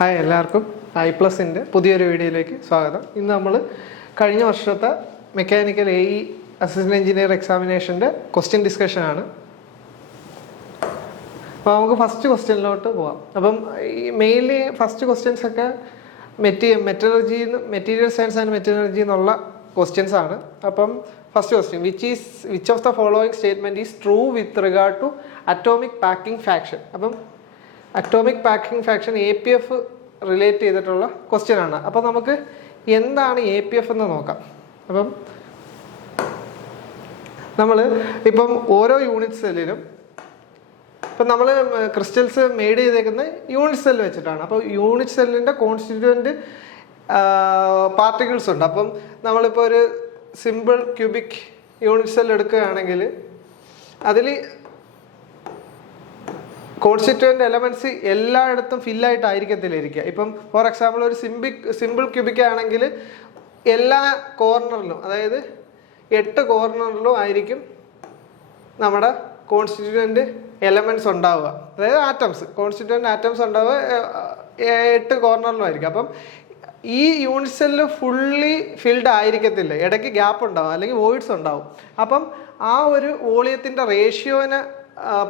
Hi എല്ലാവർക്കും ഐ+ൻ്റെ പുതിയൊരു വീഡിയോയിലേക്ക് സ്വാഗതം. ഇന്ന് നമ്മൾ കഴിഞ്ഞ വർഷത്തെ മെക്കാനിക്കൽ AE അസിസ്റ്റന്റ് എഞ്ചിനീയർ എക്സാമിനേഷൻ്റെ ക്വസ്റ്റ്യൻ ഡിസ്കഷനാണ്. അപ്പോൾ നമുക്ക് ഫസ്റ്റ് ക്വസ്റ്റ്യനിലോട്ട് പോവാം. അപ്പം ഈ മെയിൻലി ഫസ്റ്റ് ക്വസ്റ്റ്യൻസ് ഒക്കെ മെറ്റീരിയൽ സയൻസ് ആൻഡ് മെറ്റലർജി എന്നുള്ള ക്വസ്റ്റ്യൻസ് ആണ്. അപ്പം first question, which of the following statement is true with regard to atomic packing fraction. അപ്പം atomic packing fraction APF relate ചെയ്തിട്ടുള്ള ക്വസ്റ്റ്യൻ ആണ്. അപ്പോൾ നമുക്ക് എന്താണ് APF എന്ന് നോക്കാം. അപ്പം നമ്മൾ ഇപ്പം ഓരോ യൂണിറ്റ് സെല്ലിലും ഇപ്പം നമ്മൾ ക്രിസ്റ്റൽസ് മെയ്ഡ് ചെയ്തേക്കുന്ന യൂണിറ്റ് സെല്ല് വെച്ചിട്ടാണ്. അപ്പോൾ യൂണിറ്റ് സെല്ലിൻ്റെ കോൺസ്റ്റിറ്റ്യൂവൻറ്റ് പാർട്ടിക്കിൾസ് ഉണ്ട്. അപ്പം നമ്മളിപ്പോൾ ഒരു സിമ്പിൾ ക്യൂബിക് യൂണിറ്റ് സെൽ എടുക്കുകയാണെങ്കിൽ അതിൽ കോൺസ്റ്റിറ്റ്യൂവൻ്റ് എലമെൻറ്റ്സ് എല്ലായിടത്തും ഫില്ലായിട്ടായിരിക്കത്തില്ല ഇരിക്കുക. ഇപ്പം ഫോർ എക്സാമ്പിൾ ഒരു സിമ്പിൾ ക്യൂബിക് ആണെങ്കിൽ എല്ലാ കോർണറിലും, അതായത് 8 കോർണറിലും ആയിരിക്കും നമ്മുടെ കോൺസ്റ്റിറ്റ്യൂവൻ്റ് എലമെൻറ്റ്സ് ഉണ്ടാവുക, അതായത് ആറ്റംസ്, കോൺസ്റ്റിറ്റ്യൂവൻ്റ് ആറ്റംസ് ഉണ്ടാവുക 8 കോർണറിലും ആയിരിക്കും. അപ്പം ഈ യൂണിറ്റ് സെല്ല് ഫുള്ളി ഫിൽഡ് ആയിരിക്കത്തില്ല, ഇടയ്ക്ക് ഗ്യാപ്പ് ഉണ്ടാവും അല്ലെങ്കിൽ വോയിഡ്സ് ഉണ്ടാവും. അപ്പം ആ ഒരു വോളിയത്തിൻ്റെ റേഷ്യോനെ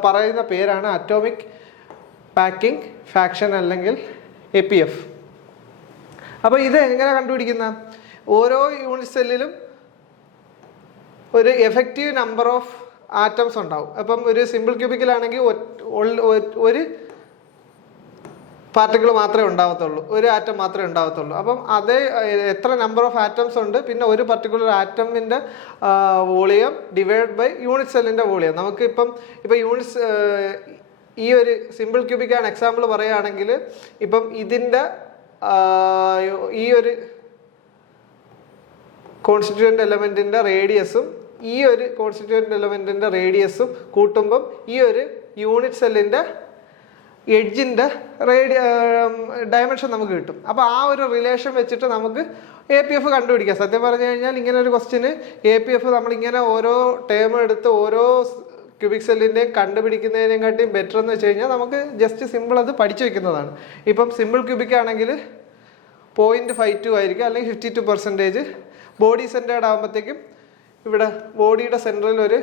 പറയുന്ന പേരാണ് അറ്റോമിക് പാക്കിംഗ് ഫാക്ഷൻ അല്ലെങ്കിൽ APF. അപ്പോൾ ഇത് എങ്ങനെ കണ്ടുപിടിക്കുന്ന, ഓരോ യൂണിറ്റ് സെല്ലിലും ഒരു എഫക്റ്റീവ് നമ്പർ ഓഫ് ആറ്റംസ് ഉണ്ടാവും. അപ്പം ഒരു സിമ്പിൾ ക്യൂബിക്കിലാണെങ്കിൽ ഒരു പാർട്ടിക്കിൾ മാത്രമേ ഉണ്ടാവത്തുള്ളൂ, ഒരു ആറ്റം മാത്രമേ ഉണ്ടാവത്തുള്ളൂ. അപ്പം അതേ എത്ര നമ്പർ ഓഫ് ആറ്റംസ് ഉണ്ട്, പിന്നെ ഒരു പർട്ടിക്കുലർ ആറ്റമിൻ്റെ വോളിയം ഡിവൈഡ് ബൈ യൂണിറ്റ് സെല്ലിൻ്റെ വോളിയം. നമുക്ക് ഇപ്പം യൂണിറ്റ്സ് ഈ ഒരു സിമ്പിൾ ക്യൂബിക്കാണ് എക്സാമ്പിൾ പറയുകയാണെങ്കിൽ, ഇപ്പം ഇതിൻ്റെ ഈ ഒരു കോൺസ്റ്റിറ്റ്യൂവൻ്റ് എലമെൻറ്റിൻ്റെ റേഡിയസും ഈ ഒരു കോൺസ്റ്റിറ്റ്യൂവൻ്റ് എലമെൻറ്റിൻ്റെ റേഡിയസും കൂട്ടുമ്പം ഈ ഒരു യൂണിറ്റ് സെല്ലിൻ്റെ എഡ്ജിൻ്റെ ഡയമെൻഷൻ നമുക്ക് കിട്ടും. അപ്പോൾ ആ ഒരു റിലേഷൻ വെച്ചിട്ട് നമുക്ക് APF കണ്ടുപിടിക്കാം. സത്യം പറഞ്ഞു കഴിഞ്ഞാൽ ഇങ്ങനെ ഒരു ക്വസ്റ്റ്യന് APF നമ്മളിങ്ങനെ ഓരോ ടേം എടുത്ത് ഓരോ ക്യൂബിക് സെല്ലിൻ്റെയും കണ്ടുപിടിക്കുന്നതിനെക്കാട്ടിയും ബെറ്റർ എന്ന് വെച്ച് കഴിഞ്ഞാൽ നമുക്ക് ജസ്റ്റ് സിമ്പിൾ അത് പഠിച്ചു വെക്കുന്നതാണ്. ഇപ്പം സിമ്പിൾ ക്യൂബിക് ആണെങ്കിൽ 0.52 ആയിരിക്കും, അല്ലെങ്കിൽ 52%. ബോഡി സെൻറ്റേർഡ് ആകുമ്പോഴത്തേക്കും ഇവിടെ ബോഡിയുടെ സെൻട്രൽ ഒരു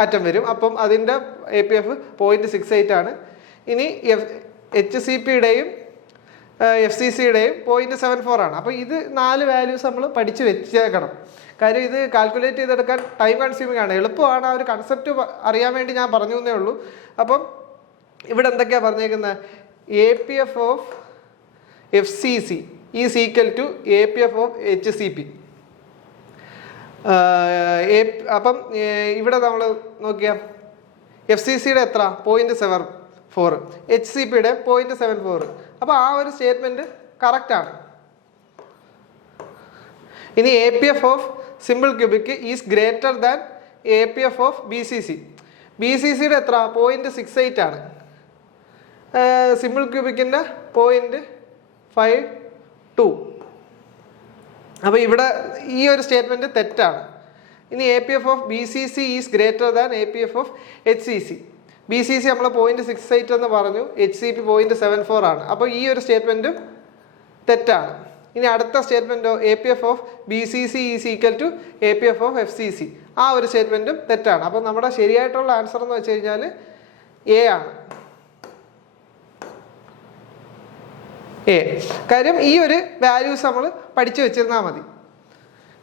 ആറ്റം വരും. അപ്പം അതിൻ്റെ APF 0.68 ആണ്. ഇനി HCPയുടെയും FCCയുടെയും 0.74 ആണ്. അപ്പോൾ ഇത് 4 വാല്യൂസ് നമ്മൾ പഠിച്ച് വെച്ചേക്കണം. കാര്യം ഇത് കാൽക്കുലേറ്റ് ചെയ്തെടുക്കാൻ ടൈം കൺസ്യൂമിംഗ് ആണ്, എളുപ്പമാണ്. ആ ഒരു കൺസെപ്റ്റ് അറിയാൻ വേണ്ടി ഞാൻ പറഞ്ഞു എന്നേ ഉള്ളൂ. അപ്പം ഇവിടെ എന്തൊക്കെയാണ് പറഞ്ഞേക്കുന്നത്, APF of FCC is equal to APF of HCP. അപ്പം ഇവിടെ നമ്മൾ നോക്കിയാൽ FCCയുടെ എത്ര 0.74, HCPയുടെ 0.74. അപ്പോൾ ആ ഒരു സ്റ്റേറ്റ്മെൻറ്റ് കറക്റ്റാണ്. ഇനി APF of simple cubic is greater than APF of BCCയുടെ എത്ര 0.68 ആണ്. സിമ്പിൾ ക്യൂബിക്കിൻ്റെ 0.52. അപ്പോൾ ഇവിടെ ഈ ഒരു സ്റ്റേറ്റ്മെൻറ്റ് തെറ്റാണ്. ഇനി APF of BCC is greater than APF of HCC. BCC നമ്മൾ 0.68 എന്ന് പറഞ്ഞു, HCP 0.74 ആണ്. അപ്പോൾ ഈ ഒരു സ്റ്റേറ്റ്മെൻറ്റും തെറ്റാണ്. ഇനി അടുത്ത സ്റ്റേറ്റ്മെൻറ്റോ APF of BCC is equal to APF of FCC. ആ ഒരു സ്റ്റേറ്റ്മെൻറ്റും തെറ്റാണ്. അപ്പോൾ നമ്മുടെ ശരിയായിട്ടുള്ള ആൻസർ എന്ന് വെച്ച് കഴിഞ്ഞാൽ A ആണ്. A. കാര്യം ഈ ഒരു വാല്യൂസ് നമ്മൾ പഠിച്ചു വെച്ചിരുന്നാൽ മതി,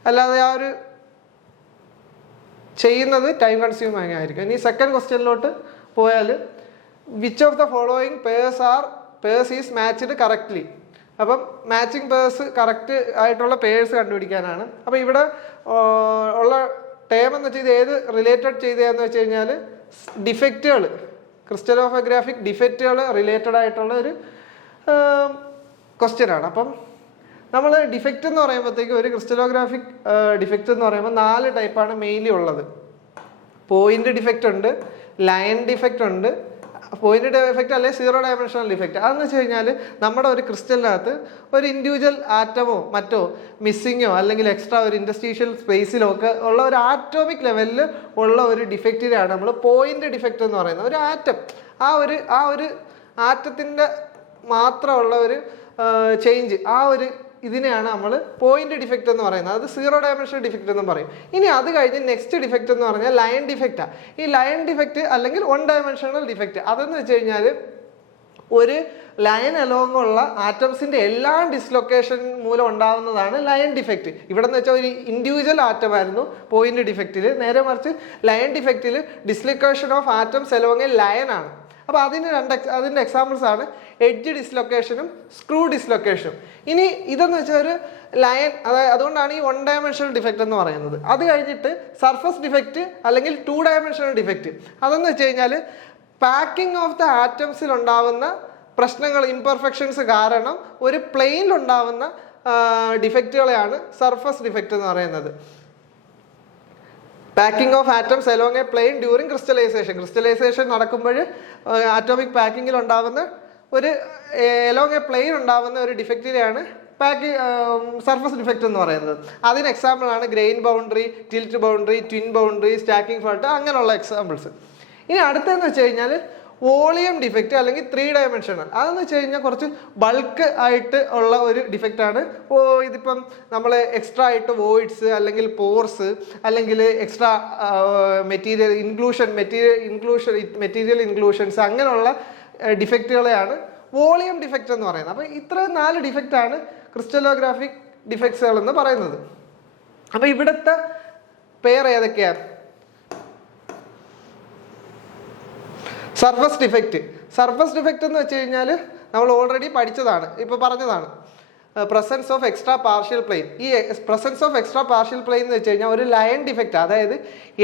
അല്ലാതെ ആ ഒരു ചെയ്യുന്നത് ടൈം കൺസ്യൂമിങ് ആയിരിക്കും. ഇനി സെക്കൻഡ് ക്വസ്റ്റ്യനിലോട്ട് പോയാൽ, which of the following purse is matched correctly. അപ്പം മാച്ചിങ് പേഴ്സ് കറക്റ്റ് ആയിട്ടുള്ള പേഴ്സ് കണ്ടുപിടിക്കാനാണ്. അപ്പോൾ ഇവിടെ ഉള്ള ടേം എന്ന് വെച്ചാൽ ഇത് ഏത് റിലേറ്റഡ് ചെയ്തതെന്ന് വെച്ച് കഴിഞ്ഞാൽ ഡിഫക്റ്റുകൾ, ക്രിസ്റ്റലോഗ്രാഫിക് ഡിഫക്റ്റുകൾ റിലേറ്റഡ് ആയിട്ടുള്ള ഒരു ക്വസ്റ്റ്യൻ ആണ്. അപ്പം നമ്മൾ ഡിഫക്റ്റ് എന്ന് പറയുമ്പോഴത്തേക്കും ഒരു ക്രിസ്റ്റലോഗ്രാഫിക് ഡിഫക്റ്റ് എന്ന് പറയുമ്പോൾ 4 ടൈപ്പാണ് മെയിൻലി ഉള്ളത്. പോയിന്റ് ഡിഫക്റ്റ് ഉണ്ട്, ലൈൻ ഡിഫക്റ്റ് ഉണ്ട്, പോയിന്റ് ഡിഫക്റ്റ് അല്ലെങ്കിൽ 0 ഡയമെൻഷണൽ ഡിഫക്റ്റ്. അതെന്ന് വെച്ച് കഴിഞ്ഞാൽ നമ്മുടെ ഒരു ക്രിസ്റ്റലിനകത്ത് ഒരു ഇൻഡിവിജ്വൽ ആറ്റമോ മറ്റോ മിസ്സിങ്ങോ അല്ലെങ്കിൽ എക്സ്ട്രാ ഒരു ഇൻഡസ്ട്രീഷ്യൽ സ്പേസിലോ ഒക്കെ ഉള്ള ഒരു ആറ്റോമിക് ലെവലിൽ ഉള്ള ഒരു ഡിഫക്റ്റിനെയാണ് നമ്മൾ പോയിന്റ് ഡിഫക്റ്റ് എന്ന് പറയുന്നത്. ഒരു ആറ്റം, ആ ഒരു ആറ്റത്തിൻ്റെ മാത്രമുള്ള ഒരു ചേഞ്ച്, ആ ഒരു ഇതിനെയാണ് നമ്മൾ പോയിന്റ് ഡിഫക്റ്റ് എന്ന് പറയുന്നത്. അത് 0 ഡയമെൻഷണൽ ഡിഫക്റ്റ് എന്നും പറയും. ഇനി അത് കഴിഞ്ഞ് നെക്സ്റ്റ് ഡിഫക്റ്റ് എന്ന് പറഞ്ഞാൽ ലൈൻ ഡിഫക്റ്റാണ്. ഈ ലൈൻ ഡിഫക്റ്റ് അല്ലെങ്കിൽ 1 ഡയമെൻഷണൽ ഡിഫക്റ്റ് അതെന്ന് വെച്ച് കഴിഞ്ഞാൽ ഒരു ലൈൻ അലോങ് ഉള്ള ആറ്റംസിന്റെ എല്ലാ ഡിസ്ലൊക്കേഷൻ മൂലം ഉണ്ടാകുന്നതാണ് ലൈൻ ഡിഫക്റ്റ്. ഇവിടെ എന്ന് വെച്ചാൽ ഒരു ഇൻഡിവിജ്വൽ ആറ്റം ആയിരുന്നു പോയിന്റ് ഡിഫക്റ്റിൽ, നേരെ മറിച്ച് ലൈൻ ഡിഫക്റ്റിൽ dislocation of atoms along a line ആണ്. അപ്പോൾ അതിൻ്റെ എക്സാമ്പിൾസ് ആണ് എഡ്ജ് ഡിസ്ലൊക്കേഷനും സ്ക്രൂ ഡിസ്ലൊക്കേഷനും. ഇനി ഇതെന്ന് വെച്ചാൽ ഒരു ലൈൻ, അതായത് അതുകൊണ്ടാണ് ഈ 1 ഡയമെൻഷണൽ ഡിഫക്റ്റ് എന്ന് പറയുന്നത്. അത് കഴിഞ്ഞിട്ട് സർഫസ് ഡിഫക്റ്റ് അല്ലെങ്കിൽ 2 ഡയമെൻഷണൽ ഡിഫക്റ്റ്. അതെന്ന് വെച്ച് കഴിഞ്ഞാൽ പാക്കിംഗ് ഓഫ് ദ ആറ്റംസിൽ ഉണ്ടാവുന്ന പ്രശ്നങ്ങൾ, ഇംപെർഫെക്ഷൻസ് കാരണം ഒരു പ്ലെയിനിൽ ഉണ്ടാവുന്ന ഡിഫക്റ്റുകളെയാണ് സർഫസ് ഡിഫക്റ്റ് എന്ന് പറയുന്നത്. Packing of atoms along a plane during crystallization നടക്കുമ്പോൾ ആറ്റോമിക് പാക്കിങ്ങിൽ ഉണ്ടാവുന്ന ഒരു അലോങ് എ പ്ലെയിൻ ഉണ്ടാവുന്ന ഒരു ഡിഫക്റ്റിനെയാണ് സർഫസ് ഡിഫക്റ്റ് എന്ന് പറയുന്നത്. അതിന് എക്സാമ്പിൾ ആണ് grain boundary, tilt boundary, twin boundary, stacking fault, അങ്ങനെയുള്ള എക്സാമ്പിൾസ്. ഇനി അടുത്തതെന്ന് വെച്ച് കഴിഞ്ഞാൽ വോളിയം ഡിഫക്റ്റ് അല്ലെങ്കിൽ 3 ഡയമെൻഷണൽ. അതെന്ന് വെച്ച് കഴിഞ്ഞാൽ കുറച്ച് ബൾക്ക് ആയിട്ട് ഉള്ള ഒരു ഡിഫക്റ്റാണ്. ഇതിപ്പം നമ്മൾ എക്സ്ട്രാ ആയിട്ട് വോയിഡ്സ് അല്ലെങ്കിൽ പോർസ് അല്ലെങ്കിൽ എക്സ്ട്രാ മെറ്റീരിയൽ ഇൻക്ലൂഷൻസ് അങ്ങനെയുള്ള ഡിഫക്റ്റുകളെയാണ് വോളിയം ഡിഫക്റ്റ് എന്ന് പറയുന്നത്. അപ്പോൾ ഇത്ര 4 ഡിഫക്റ്റാണ് ക്രിസ്റ്റലോഗ്രാഫിക് ഡിഫക്ട്സുകൾ എന്ന് പറയുന്നത്. അപ്പോൾ ഇവിടുത്തെ പേർ ഏതൊക്കെയാണ്? Surface defect. സർഫസ് ഡിഫക്റ്റ് എന്ന് വെച്ച് കഴിഞ്ഞാൽ നമ്മൾ ഓൾറെഡി പഠിച്ചതാണ്, ഇപ്പോൾ പറഞ്ഞതാണ്. Presence of extra partial plane. ഈ presence of extra partial plane എന്ന് വെച്ച് കഴിഞ്ഞാൽ ഒരു ലൈൻ ഡിഫക്റ്റ്, അതായത്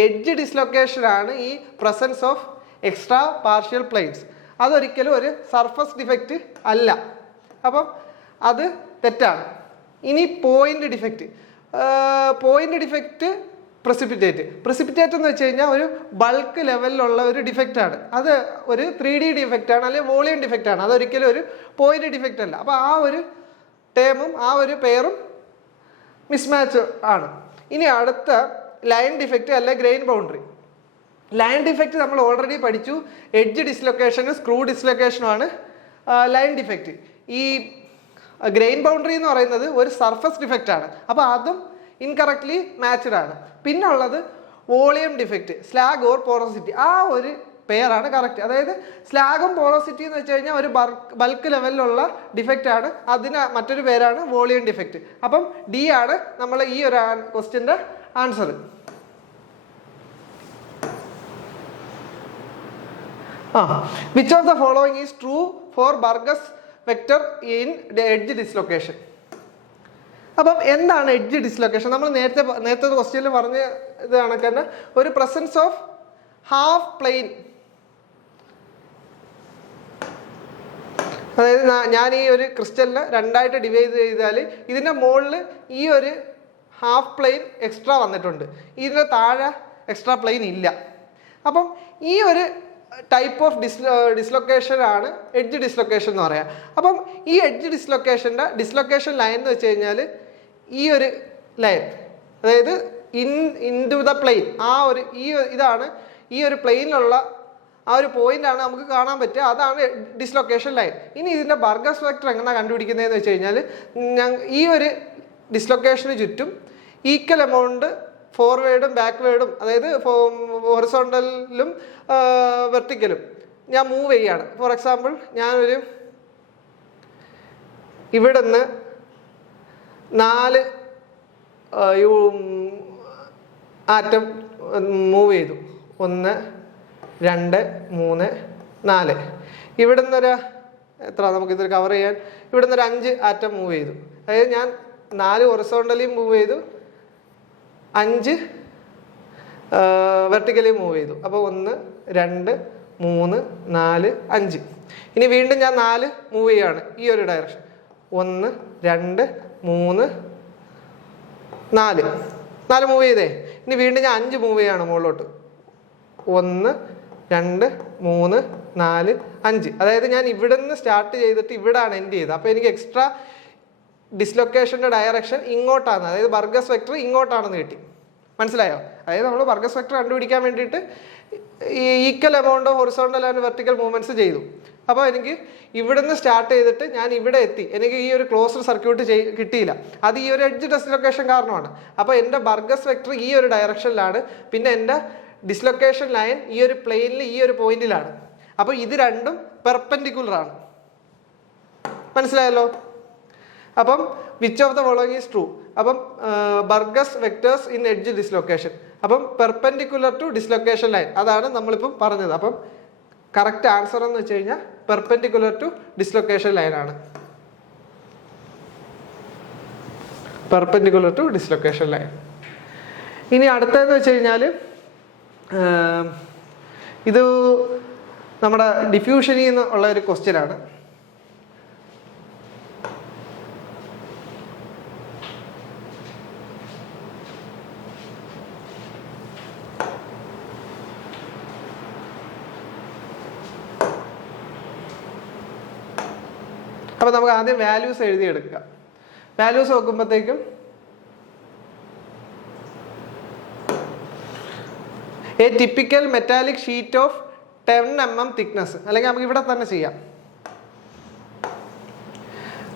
എഡ്ജ് ഡിസ്ലൊക്കേഷൻ ആണ് ഈ presence of extra partial planes. അതൊരിക്കലും ഒരു സർഫസ് ഡിഫക്റ്റ് അല്ല. അപ്പം അത് തെറ്റാണ്. ഇനി point defect. Point defect precipitate എന്ന് വെച്ച് കഴിഞ്ഞാൽ ഒരു ബൾക്ക് ലെവലിലുള്ള ഒരു ഡിഫക്റ്റ് ആണ്. അത് ഒരു 3D ഡിഫക്റ്റ് ആണ് അല്ലെങ്കിൽ വോളിയം ഡിഫക്റ്റ് ആണ്. അതൊരിക്കലും ഒരു പോയിന്റ് ഡിഫക്റ്റ് അല്ല. അപ്പോൾ ആ ഒരു ടേമും ആ ഒരു പെയറും മിസ്മാച്ച് ആണ്. ഇനി അടുത്ത ലൈൻ ഡിഫക്റ്റ് അല്ലെ ഗ്രെയിൻ ബൗണ്ടറി. ലൈൻ ഡിഫക്റ്റ് നമ്മൾ ഓൾറെഡി പഠിച്ചു. എഡ്ജ് ഡിസ്ലൊക്കേഷനും സ്ക്രൂ ഡിസ്ലൊക്കേഷനും ആണ് ലൈൻ ഡിഫക്റ്റ്. ഈ ഗ്രെയിൻ ബൗണ്ടറി എന്ന് പറയുന്നത് ഒരു സർഫസ് ഡിഫക്റ്റ് ആണ്. അപ്പോൾ അതും ഇൻകറക്റ്റ്ലി മാച്ച്ഡ് ആണ്. പിന്നെ ഉള്ളത് volume defect, slag or porosity. ആ ഒരു പെയറാണ് കറക്റ്റ്. അതായത് സ്ലാഗും പോറോസിറ്റി എന്ന് വെച്ച് കഴിഞ്ഞാൽ ഒരു ബൾക്ക് ലെവലിലുള്ള ഡിഫക്റ്റ് ആണ്. അതിന് മറ്റൊരു പേരാണ് വോളിയം ഡിഫക്റ്റ്. അപ്പം ഡി ആണ് നമ്മൾ ഈ ഒരു ക്വസ്റ്റ്യൻ്റെ answer. Which of the following is true for Burgers vector in edge dislocation. അപ്പം എന്താണ് എഡ്ജ് ഡിസ്ലൊക്കേഷൻ? നമ്മൾ നേരത്തെ ക്വസ്റ്റ്യനിൽ പറഞ്ഞ ഇത് കണക്ക് തന്നെ ഒരു പ്രസൻസ് ഓഫ് ഹാഫ് പ്ലെയിൻ. അതായത് ഞാൻ ഈ ഒരു ക്രിസ്റ്റലിനെ 2ആയിട്ട് ഡിവൈഡ് ചെയ്താൽ ഇതിൻ്റെ മുകളിൽ ഈ ഒരു ഹാഫ് പ്ലെയിൻ എക്സ്ട്രാ വന്നിട്ടുണ്ട്, ഇതിൻ്റെ താഴെ എക്സ്ട്രാ പ്ലെയിൻ ഇല്ല. അപ്പം ഈ ഒരു ടൈപ്പ് ഓഫ് ഡിസ്ലൊക്കേഷൻ ആണ് എഡ്ജ് ഡിസ്ലൊക്കേഷൻ എന്ന് പറയാം. അപ്പം ഈ എഡ്ജ് ഡിസ്ലൊക്കേഷൻ ലൈൻ എന്ന് വെച്ച് കഴിഞ്ഞാൽ ഈ ഒരു ലൈൻ, അതായത് ഇൻ ടു ദ പ്ലെയിൻ, ഇതാണ് ഈ ഒരു പ്ലെയിനിലുള്ള ആ ഒരു പോയിന്റ് ആണ് നമുക്ക് കാണാൻ പറ്റുക. അതാണ് ഡിസ്ലൊക്കേഷൻ ലൈൻ. ഇനി ഇതിൻ്റെ ബർഗസ് വെക്റ്റർ എങ്ങനെയാണ് കണ്ടുപിടിക്കുന്നതെന്ന് വെച്ച് കഴിഞ്ഞാൽ ഈ ഒരു ഡിസ്ലൊക്കേഷന് ചുറ്റും ഈക്വൽ എമൗണ്ട് ഫോർവേഡും ബാക്ക്വേഡും, അതായത് ഹൊറിസോണ്ടലും വെർട്ടിക്കലും ഞാൻ മൂവ് ചെയ്യാണ്. ഫോർ എക്സാമ്പിൾ ഞാനൊരു ഇവിടെ നിന്ന് 4 ആറ്റം മൂവ് ചെയ്തു. 1 2 3 4. ഇവിടെ നിന്നൊരു എത്ര നമുക്കിത് കവർ ചെയ്യാൻ, ഇവിടെ നിന്നൊരു 5 ആറ്റം മൂവ് ചെയ്തു. അതായത് ഞാൻ 4 ഹൊറിസോണ്ടലിയും മൂവ് ചെയ്തു, 5 വെർട്ടിക്കലി മൂവ് ചെയ്തു. അപ്പോൾ 1 2 3 4 5. ഇനി വീണ്ടും ഞാൻ 4 മൂവ് ചെയ്യാണ് ഈ ഒരു ഡയറക്ഷൻ. 1 2 3 4 മൂവ് ചെയ്തേ. ഇനി വീണ്ടും ഞാൻ 5 മൂവ് ചെയ്യാണ് മുകളിലോട്ട്. 1 2 3 4 5. അതായത് ഞാൻ ഇവിടെ നിന്ന് സ്റ്റാർട്ട് ചെയ്തിട്ട് ഇവിടാണ് എൻഡ് ചെയ്തത്. അപ്പോൾ എനിക്ക് എക്സ്ട്രാ ഡിസ്ലൊക്കേഷൻ്റെ ഡയറക്ഷൻ ഇങ്ങോട്ടാണ്, അതായത് ബർഗസ് വെക്റ്റർ ഇങ്ങോട്ടാണെന്ന് കിട്ടി. മനസ്സിലായോ? അതായത് നമ്മൾ ബർഗസ് വെക്റ്റർ കണ്ടുപിടിക്കാൻ വേണ്ടിയിട്ട് equal amount of horizontal and vertical movements ചെയ്തു. അപ്പോൾ എനിക്ക് ഇവിടുന്ന് സ്റ്റാർട്ട് ചെയ്തിട്ട് ഞാൻ ഇവിടെ എത്തി, എനിക്ക് ഈ ഒരു ക്ലോസ്ഡ് സർക്യൂട്ട് കിട്ടിയില്ല. അത് ഈ ഒരു എഡ്ജ് ഡിസ്ലൊക്കേഷൻ കാരണമാണ്. അപ്പോൾ എൻ്റെ ബർഗസ് വെക്ടർ ഈ ഒരു ഡയറക്ഷനിലാണ്, പിന്നെ എൻ്റെ ഡിസ്ലൊക്കേഷൻ ലൈൻ ഈ ഒരു പ്ലെയിനിൽ ഈ ഒരു പോയിന്റിലാണ്. അപ്പോൾ ഇത് രണ്ടും പെർപെൻഡിക്കുലർ ആണ്. മനസ്സിലായല്ലോ? അപ്പം which of the following is true? അപ്പം Burgers vectors in edge dislocation, അപ്പം പെർപെൻഡിക്കുലർ ടു ഡിസ്ലൊക്കേഷൻ ലൈൻ, അതാണ് നമ്മളിപ്പം പറഞ്ഞത്. അപ്പം കറക്റ്റ് ആൻസർ എന്ന് വെച്ച് കഴിഞ്ഞാൽ പെർപെൻഡിക്കുലർ ടു ഡിസ്ലൊക്കേഷൻ ലൈൻ ആണ്. Perpendicular to dislocation line. ഇനി അടുത്തതെന്ന് വെച്ച് കഴിഞ്ഞാൽ ഇത് നമ്മുടെ ഡിഫ്യൂഷനിൽ നിന്ന് ഉള്ള ഒരു ക്വസ്റ്റ്യൻ ആണ്. അപ്പോൾ നമുക്ക് ആദ്യം വാല്യൂസ് എഴുതിയെടുക്കുക. വാല്യൂസ് നോക്കുമ്പോഴത്തേക്കും A typical metallic sheet of 10 mm thickness, അല്ലെങ്കിൽ നമുക്ക് ഇവിടെ തന്നെ ചെയ്യാം.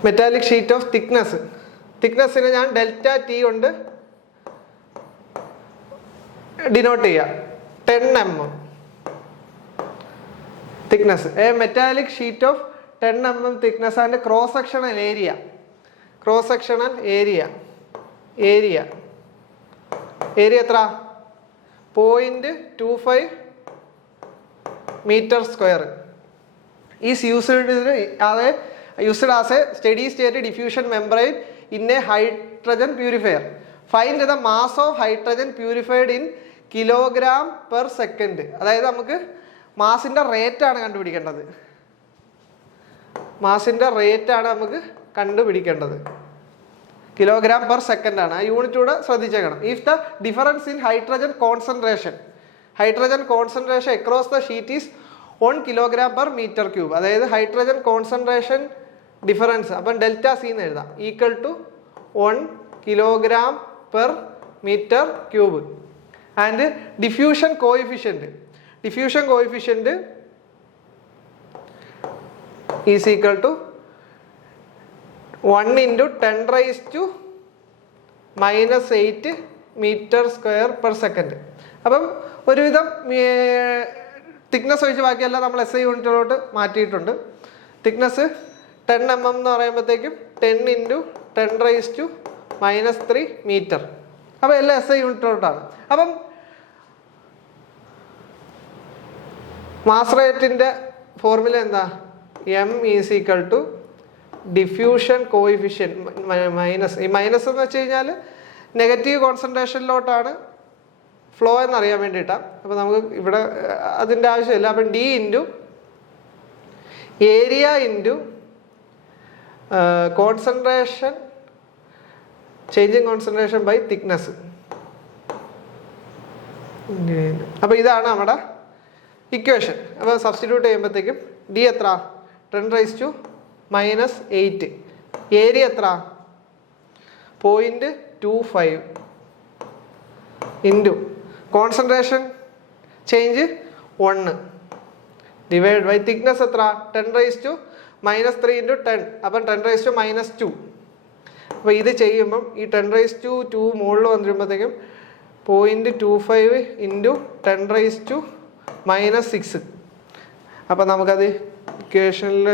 മെറ്റാലിക് ഷീറ്റ് ഓഫ് തിക്നെസ്സിന് ഞാൻ ഡെൽറ്റ ടി കൊണ്ട് ഡിനോട്ട് ചെയ്യാം. 10 mm thickness, A metallic sheet of 10 mm thickness and cross sectional area എത്ര? 0.25 meter square is used as a steady state diffusion membrane in a hydrogen purifier. Find the mass of hydrogen purified in kilogram per second. അതായത് നമുക്ക് മാസിൻ്റെ rate ആണ് കണ്ടുപിടിക്കേണ്ടത്. Kilogram per second ആണ്. ആ unit കൂടെ ശ്രദ്ധിച്ചേക്കണം. If the difference in hydrogen concentration across the sheet is 1 kilogram per meter cube, അതായത് hydrogen concentration difference, അപ്പം ഡെൽറ്റ സി എന്ന് എഴുതാം, equal to 1 kilogram per meter cube. And diffusion coefficient is equal to 1 × 10⁻⁻8 meter square per second. അപ്പം ഒരുവിധം thickness ഒഴിച്ച് ബാക്കിയെല്ലാം നമ്മൾ SI യൂണിറ്റിലോട്ട് മാറ്റിയിട്ടുണ്ട്. തിക്നെസ് 10 mm എന്ന് പറയുമ്പോഴത്തേക്കും 10 × 10⁻³ മീറ്റർ. അപ്പോൾ എല്ലാം SI യൂണിറ്റിലോട്ടാണ്. അപ്പം മാസ് റേറ്റിൻ്റെ ഫോർമുല എന്താ? M is equal to diffusion coefficient minus, ഈ മൈനസ് എന്ന് വെച്ച് കഴിഞ്ഞാൽ നെഗറ്റീവ് കോൺസെൻട്രേഷനിലോട്ടാണ് ഫ്ലോ എന്നറിയാൻ വേണ്ടിയിട്ടാണ്. അപ്പോൾ നമുക്ക് ഇവിടെ അതിൻ്റെ ആവശ്യമില്ല. അപ്പം D × area × concentration, changing concentration by thickness. അപ്പോൾ ഇതാണ് നമ്മുടെ ഇക്വേഷൻ. അപ്പോൾ സബ്സ്റ്റിറ്റ്യൂട്ട് ചെയ്യുമ്പോഴത്തേക്കും D എത്ര? 10⁻⁻8. ഏരിയ എത്ര? 0.25 into concentration change 1 divide by thickness എത്ര? 10⁻³ × 10, അപ്പം 10⁻². അപ്പോൾ ഇത് ചെയ്യുമ്പം ഈ 10⁻² മുകളിൽ വന്നിരുമ്പോഴത്തേക്കും 0.25 ഇൻറ്റു 10⁻⁻6. അപ്പം നമുക്കത് ഇക്വേഷനിൽ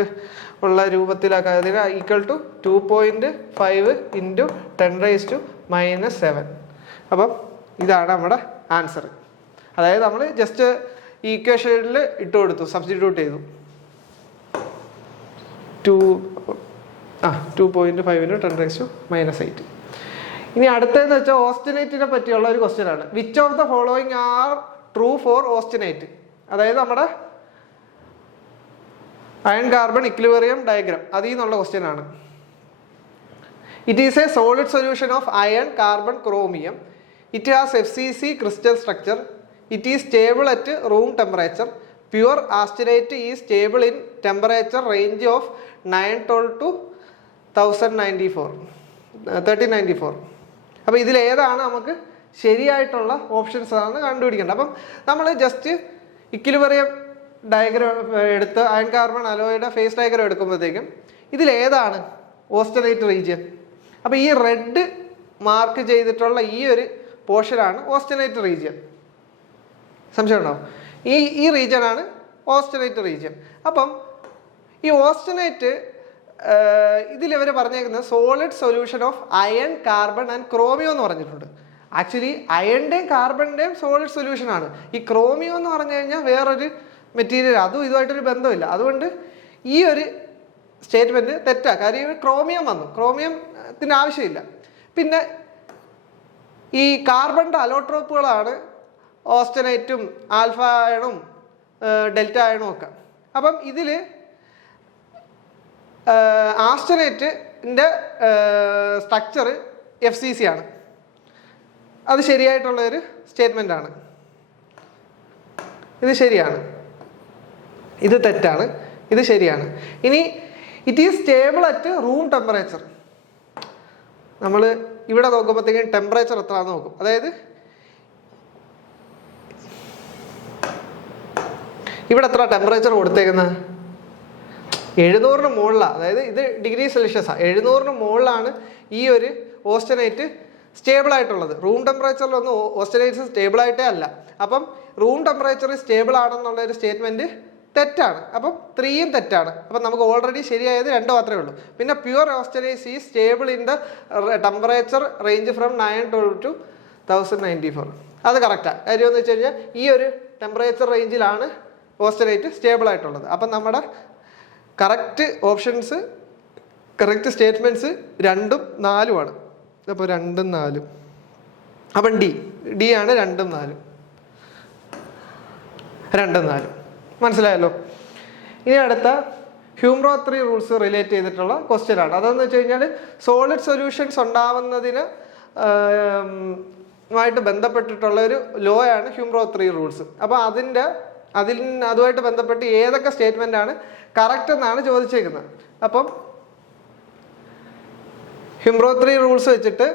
ഉള്ള രൂപത്തിലാക്കാം. അതിന് ഈക്വൽ ടു 2.5 ഇൻറ്റു 10⁻⁻7. അപ്പം ഇതാണ് നമ്മുടെ ആൻസർ. അതായത് നമ്മൾ ജസ്റ്റ് ഈ ഇക്വേഷനിൽ ഇട്ട് കൊടുത്തു, സബ്സ്റ്റിറ്റ്യൂട്ട് ചെയ്തു. 2.5 ഇൻറ്റു 10⁻⁻8. ഇനി അടുത്തതെന്ന് വെച്ചാൽ ഓസ്റ്റിനേറ്റിനെ പറ്റിയുള്ള ഒരു ക്വസ്റ്റ്യൻ ആണ്. Which of the following are true for austenite? അതായത് നമ്മുടെ അയൺ കാർബൺ ഇക്വിലിബ്രിയം ഡയഗ്രാം, അതിൽ നിന്നുള്ള ക്വസ്റ്റ്യൻ ആണ്. It is a solid solution of iron carbon chromium. It has FCC crystal structure. It is stable at room temperature. Pure austenite is stable in temperature range of 912 to 1394. അപ്പോൾ ഇതിലേതാണ് നമുക്ക് ശരിയായിട്ടുള്ള options ആണ് കണ്ടുപിടിക്കേണ്ടത്. അപ്പം നമ്മൾ just equilibrium diagram എടുത്ത് iron carbon അലോയുടെ ഫേസ് ഡയഗ്രാം എടുക്കുമ്പോഴത്തേക്കും ഇതിലേതാണ് ഓസ്റ്റനേറ്റ് റീജിയൻ? അപ്പോൾ ഈ റെഡ് മാർക്ക് ചെയ്തിട്ടുള്ള ഈ ഒരു പോർഷനാണ് ഓസ്റ്റനേറ്റ് റീജിയൻ. സംശയമുണ്ടോ? ഈ റീജിയനാണ് ഓസ്റ്റനേറ്റ് റീജിയൻ. അപ്പം ഈ ഓസ്റ്റനേറ്റ് ഇതിലിവർ പറഞ്ഞേക്കുന്നത് solid solution of iron, carbon and chromium എന്ന് പറഞ്ഞിട്ടുണ്ട്. ആക്ച്വലി അയണിൻ്റെയും കാർബണിൻ്റെയും സോളിഡ് സൊല്യൂഷനാണ്. ഈ ക്രോമിയോ എന്ന് പറഞ്ഞു കഴിഞ്ഞാൽ വേറൊരു മെറ്റീരിയൽ, അതും ഇതുമായിട്ടൊരു ബന്ധമില്ല. അതുകൊണ്ട് ഈ ഒരു സ്റ്റേറ്റ്മെൻറ്റ് തെറ്റാണ്. കാര്യം ക്രോമിയം വന്നു, ക്രോമിയത്തിൻ്റെ ആവശ്യമില്ല. പിന്നെ ഈ കാർബണിൻ്റെ അലോട്രോപ്പുകളാണ് ഓസ്റ്റനേറ്റും ആൽഫ അയണും ഡെൽറ്റ അയണും ഒക്കെ. അപ്പം ഇതിൽ ആസ്റ്റനേറ്റിൻ്റെ സ്ട്രക്ചർ FCC ആണ്. അത് ശരിയായിട്ടുള്ളൊരു സ്റ്റേറ്റ്മെൻ്റ് ആണ്. ഇത് ശരിയാണ്, ഇത് തെറ്റാണ്, ഇത് ശരിയാണ്. ഇനി it is stable at room temperature. നമ്മൾ ഇവിടെ നോക്കുമ്പോഴത്തേക്കും ടെമ്പറേച്ചർ എത്രയാണെന്ന് നോക്കും. അതായത് ഇവിടെ എത്ര ടെമ്പറേച്ചർ കൊടുത്തേക്കുന്നത്? 700 മുകളിലാണ്. അതായത് ഇത് ഡിഗ്രി സെൽഷ്യസാണ്. 700 മുകളിലാണ് ഈ ഒരു ഓസ്റ്റനേറ്റ് സ്റ്റേബിൾ ആയിട്ടുള്ളത്. റൂം ടെമ്പറേച്ചറിലൊന്നും ഓസ്റ്റനേറ്റ്സ് സ്റ്റേബിൾ ആയിട്ടേ അല്ല. അപ്പം റൂം ടെമ്പറേച്ചർ സ്റ്റേബിൾ ആണെന്നുള്ള ഒരു സ്റ്റേറ്റ്മെൻറ്റ് തെറ്റാണ്. അപ്പം 3യും തെറ്റാണ്. അപ്പം നമുക്ക് ഓൾറെഡി ശരിയായത് 2 മാത്രമേ ഉള്ളൂ. പിന്നെ പ്യുവർ ഓസ്റ്റനേറ്റ്സ് ഈ stable in the temperature range from 912 to 1094. അത് കറക്റ്റാണ്. കാര്യം എന്ന് വെച്ച് കഴിഞ്ഞാൽ ഈ ഒരു ടെമ്പറേച്ചർ റേഞ്ചിലാണ് ഓസ്റ്റനേറ്റ് സ്റ്റേബിൾ ആയിട്ടുള്ളത്. അപ്പം നമ്മുടെ കറക്റ്റ് ഓപ്ഷൻസ്, കറക്റ്റ് സ്റ്റേറ്റ്മെൻറ്റ്സ് 2ഉം 4ഉമാണ്. അപ്പോൾ 2ഉം 4ഉം. അപ്പം ഡി ആണ് 2ഉം 4ഉം. 2ഉം 4ഉം മനസ്സിലായല്ലോ. ഇനി അടുത്ത ഹ്യൂംറോ 3 റൂൾസ് റിലേറ്റ് ചെയ്തിട്ടുള്ള ക്വസ്റ്റ്യൻ ആണ്. അതെന്ന് വെച്ച് കഴിഞ്ഞാൽ സോളിഡ് സൊല്യൂഷൻസ് ഉണ്ടാവുന്നതിന് ായിട്ട് ബന്ധപ്പെട്ടിട്ടുള്ള ഒരു ലോ ആണ് ഹ്യൂംറോ 3 റൂൾസ്. അപ്പോൾ അതുമായിട്ട് ബന്ധപ്പെട്ട് ഏതൊക്കെ സ്റ്റേറ്റ്മെൻ്റ് ആണ് കറക്റ്റ് എന്നാണ് ചോദിച്ചേക്കുന്നത്. അപ്പം ഹ്യൂംറോ 3 റൂൾസ് വെച്ചിട്ട്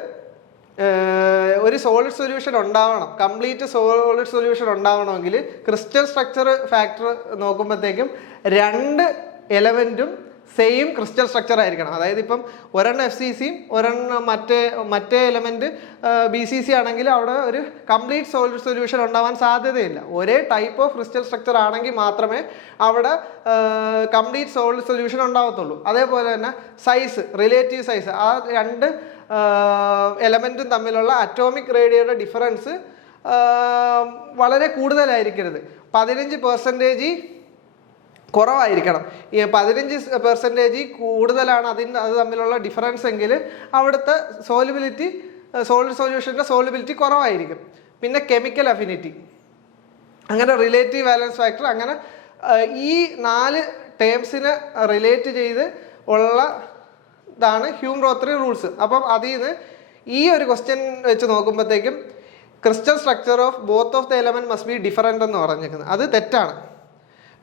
ഒരു സോളിഡ് സൊല്യൂഷൻ ഉണ്ടാവണം, കംപ്ലീറ്റ് സോളിഡ് സൊല്യൂഷൻ ഉണ്ടാവണമെങ്കിൽ ക്രിസ്റ്റൽ സ്ട്രക്ചർ ഫാക്ടർ നോക്കുമ്പോഴത്തേക്കും 2 എലമെൻറ്റും സെയിം ക്രിസ്റ്റൽ സ്ട്രക്ചർ ആയിരിക്കണം. അതായത് ഇപ്പം ഒരെണ്ണം FCCയും ഒരെണ്ണം മറ്റേ എലമെൻറ്റ് BCC ആണെങ്കിൽ അവിടെ ഒരു കംപ്ലീറ്റ് സോളിഡ് സൊല്യൂഷൻ ഉണ്ടാവാൻ സാധ്യതയില്ല. ഒരേ ടൈപ്പ് ഓഫ് ക്രിസ്റ്റൽ സ്ട്രക്ചർ ആണെങ്കിൽ മാത്രമേ അവിടെ കംപ്ലീറ്റ് സോളിഡ് സൊല്യൂഷൻ ഉണ്ടാവത്തുള്ളൂ. അതേപോലെ തന്നെ സൈസ്, റിലേറ്റീവ് സൈസ്, ആ 2 എലമെൻറ്റും തമ്മിലുള്ള അറ്റോമിക് റേഡിയയുടെ ഡിഫറൻസ് വളരെ കൂടുതലായിരിക്കരുത്. 15% കുറവായിരിക്കണം. ഈ 15% കൂടുതലാണ് അത് തമ്മിലുള്ള ഡിഫറൻസ് എങ്കിൽ അവിടുത്തെ സോളിഡ് സൊല്യൂഷൻ്റെ സോളിബിലിറ്റി കുറവായിരിക്കും. പിന്നെ കെമിക്കൽ അഫിനിറ്റി, അങ്ങനെ റിലേറ്റീവ് വാലൻസ് ഫാക്ടർ, അങ്ങനെ ഈ 4 ടേംസിനെ റിലേറ്റ് ചെയ്ത് ഉള്ള ഇതാണ് ഹ്യൂംറോ 3 റൂൾസ്. അപ്പം അതിൽ നിന്ന് ഈ ഒരു ക്വസ്റ്റ്യൻ വെച്ച് നോക്കുമ്പോഴത്തേക്കും crystal structure of both of the element must be different എന്ന് പറഞ്ഞിരിക്കുന്നത്. അത് തെറ്റാണ്.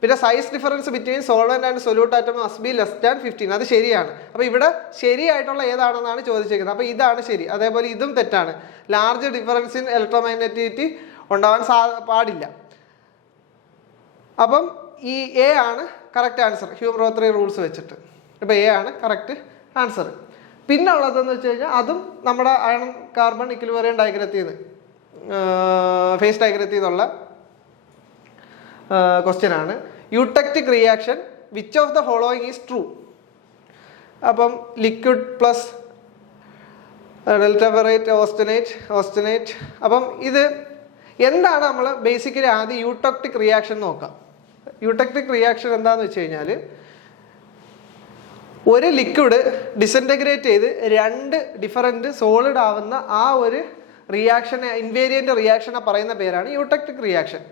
പിന്നെ size difference between solvent and solute atom must be less than 15. അത് ശരിയാണ്. അപ്പോൾ ഇവിടെ ശരിയായിട്ടുള്ള ഏതാണെന്നാണ് ചോദിച്ചിരിക്കുന്നത്. അപ്പോൾ ഇതാണ് ശരി. അതേപോലെ ഇതും തെറ്റാണ്. ലാർജ് ഡിഫറൻസ് ഇൻ ഇലക്ട്രോമാഗ്നറ്റിവിറ്റി ഉണ്ടാവാൻ പാടില്ല. അപ്പം ഈ എ ആണ് കറക്റ്റ് ആൻസർ ഹ്യൂംറോ 3 റൂൾസ് വെച്ചിട്ട്. അപ്പോൾ എ ആണ് കറക്റ്റ് ആൻസർ. പിന്നെ ഉള്ളതെന്ന് വെച്ച് കഴിഞ്ഞാൽ അതും നമ്മുടെ അയൺ കാർബൺ ഇക്വിലിബ്രിയം ഡയഗ്രത്തിൽ നിന്ന് ഫേസ് ഡയഗ്രത്തിൽ നിന്നുള്ള ക്വസ്റ്റ്യൻ ആണ്. Eutectic reaction which of the following is true? അപ്പം ലിക്വിഡ് പ്ലസ് ഡെൽറ്റവറേറ്റ് ഓസ്റ്റനേറ്റ്. അപ്പം ഇത് എന്താണ്? നമ്മൾ ബേസിക്കലി ആദ്യം യൂടെക്റ്റിക് റിയാക്ഷൻ നോക്കാം. യൂടെക്റ്റിക് റിയാക്ഷൻ എന്താണെന്ന് വെച്ച് കഴിഞ്ഞാൽ ഒരു ലിക്വിഡ് ഡിസിൻറ്റഗ്രേറ്റ് ചെയ്ത് 2 ഡിഫറൻറ്റ് സോളിഡ് ആവുന്ന ആ ഒരു റിയാക്ഷനെ, ഇൻവേരിയൻ്റ് റിയാക്ഷനെ പറയുന്ന പേരാണ് യൂടെക്റ്റിക് റിയാക്ഷൻ.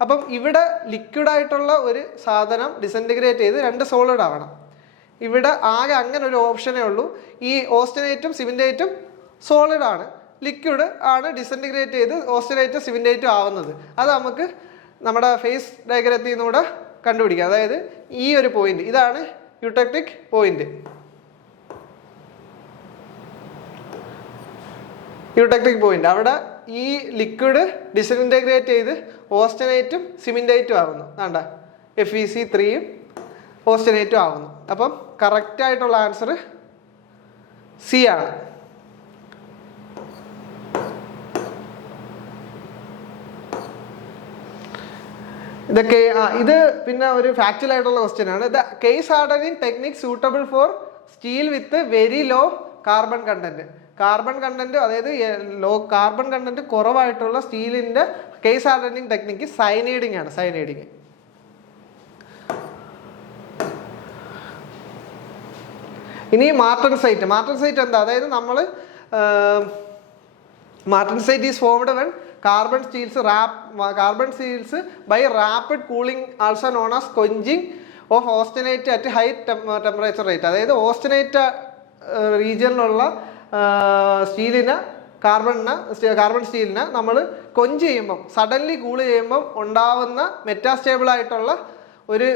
അപ്പം ഇവിടെ ലിക്വിഡായിട്ടുള്ള ഒരു സാധനം ഡിസിൻറ്റഗ്രേറ്റ് ചെയ്ത് 2 സോളിഡ് ആവണം. ഇവിടെ ആകെ അങ്ങനെ ഒരു ഓപ്ഷനേ ഉള്ളൂ. ഈ ഓസ്റ്റനേറ്റും സിമെൻറ്റേറ്റും സോളിഡ് ആണ്, ലിക്വിഡ് ആണ് ഡിസിൻറ്റഗ്രേറ്റ് ചെയ്ത് ഓസ്റ്റനേറ്റും സിമെൻറ്റേറ്റും ആവുന്നത്. അത് നമുക്ക് നമ്മുടെ ഫേസ് ഡയഗ്രത്തിൽ നിന്നൂടെ കണ്ടുപിടിക്കാം. അതായത് ഈ ഒരു പോയിന്റ്, ഇതാണ് യൂടെക്റ്റിക് പോയിന്റ്. അവിടെ ഈ ലിക്വിഡ് ഡിസിൻറ്റഗ്രേറ്റ് ചെയ്ത് ഓസ്റ്റനേറ്റും സിമെൻറ്റേറ്റും ആവുന്നു. വേണ്ട, FeC3യും ഓസ്റ്റനേറ്റും ആവുന്നു. അപ്പം കറക്റ്റായിട്ടുള്ള ആൻസർ സി ആണ്. ഇതൊക്കെ ഇത് പിന്നെ ഒരു ഫാക്ച്വൽ ആയിട്ടുള്ള ക്വസ്റ്റ്യൻ ആണ്. The case hardening technique suitable for steel with very low carbon content. Carbon content, അതായത് ലോ കാർബൺ കണ്ടന്റ് കുറവായിട്ടുള്ള സ്റ്റീലിന്റെ കേസ് ഹാർഡനിങ് ടെക്നിക്ക് സയനൈഡിങ് ആണ്. സയനൈഡിങ്. ഇനി മാർട്ടൻസൈറ്റ്. മാർട്ടൻസൈറ്റ് എന്താ? അതായത് നമ്മൾ martensite is formed when carbon steels by rapid cooling, also known as quenching of austenite at high temperature rate. അതായത് ഓസ്റ്റനേറ്റ് റീജിയനിലുള്ള സ്റ്റീലിന് carbon സ്റ്റീലിന് നമ്മൾ കൊഞ്ച് ചെയ്യുമ്പം, സഡൻലി കൂൾ ചെയ്യുമ്പം ഉണ്ടാവുന്ന മെറ്റാസ്റ്റേബിൾ ആയിട്ടുള്ള ഒരു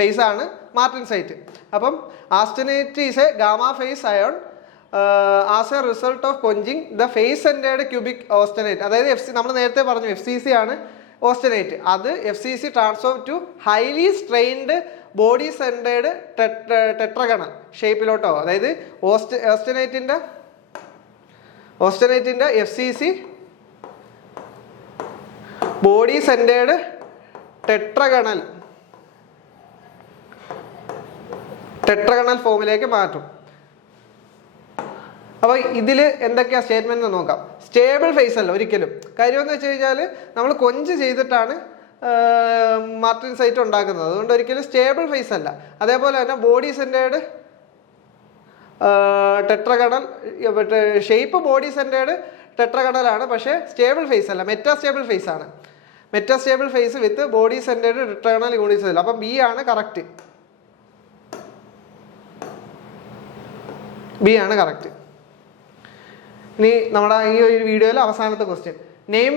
ഫേസാണ് മാർട്ടൻസൈറ്റ്. അപ്പം austenite is a gamma phase iron as a result of quenching the face centred cubic austenite. അതായത് നമ്മൾ നേരത്തെ പറഞ്ഞു FCC ആണ് ഓസ്റ്റനേറ്റ്. അത് FCC transform to highly strained body centred tetragonal ഷേപ്പിലോട്ടോ. അതായത് ഓസ്റ്റനേറ്റിൻ്റെ FCC ബോഡി സെൻറ്റേർഡ് ടെട്രഗണൽ ഫോമിലേക്ക് മാറ്റും. അപ്പോൾ ഇതിൽ എന്തൊക്കെയാണ് സ്റ്റേറ്റ്മെന്റ് നോക്കാം. സ്റ്റേബിൾ ഫേസ് അല്ല ഒരിക്കലും. കാര്യം എന്ന് വെച്ച് കഴിഞ്ഞാൽ നമ്മൾ കൊഞ്ച് ചെയ്തിട്ടാണ് മാർട്ടൻസൈറ്റ് ഉണ്ടാക്കുന്നത്. അതുകൊണ്ട് ഒരിക്കലും സ്റ്റേബിൾ ഫേസ് അല്ല. അതേപോലെ തന്നെ body centred tetragonal shape body centred ടെട്രഗണലാണ്, പക്ഷേ സ്റ്റേബിൾ ഫേസ് അല്ല, മെറ്റാസ്റ്റേബിൾ ഫേസ് ആണ്. Metastable phase with body centred tetragonal units അല്ല. അപ്പം ബി ആണ് കറക്റ്റ്. ഇനി നമ്മുടെ ഈ ഒരു വീഡിയോയിൽ അവസാനത്തെ question. Name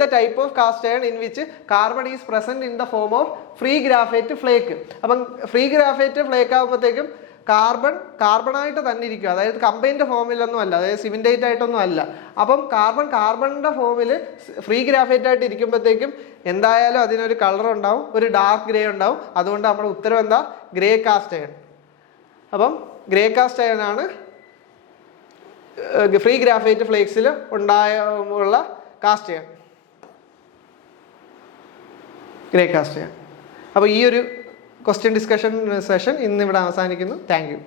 the type of caste iron in which carbon is present in the form of free graphite flake. അപ്പം ഫ്രീ ഗ്രാഫൈറ്റ് ഫ്ലേക്ക് ആകുമ്പോഴത്തേക്കും കാർബണായിട്ട് തന്നെ ഇരിക്കും. അതായത് കമ്പൈൻഡ് ഫോമിലൊന്നും അല്ല, അതായത് സിമെന്റേറ്റ് ആയിട്ടൊന്നും അല്ല. അപ്പം കാർബണിന്റെ ഫോമിൽ ഫ്രീ ഗ്രാഫൈറ്റ് ആയിട്ട് ഇരിക്കുമ്പോഴത്തേക്കും എന്തായാലും അതിനൊരു കളർ ഉണ്ടാവും, ഒരു ഡാർക്ക് ഗ്രേ ഉണ്ടാവും. അതുകൊണ്ട് നമ്മുടെ ഉത്തരം എന്താ? Grey cast iron. അപ്പം ഗ്രേ കാസ്റ്റ് അയൺ ആണ് ഫ്രീ ഗ്രാഫൈറ്റ് ഫ്ലേക്സിൽ ഉള്ള cast iron, grey cast iron. അപ്പോൾ ഈ ഒരു ക്വസ്റ്റ്യൻ ഡിസ്കഷൻ സെഷൻ ഇന്നിവിടെ അവസാനിക്കുന്നു. Thank U.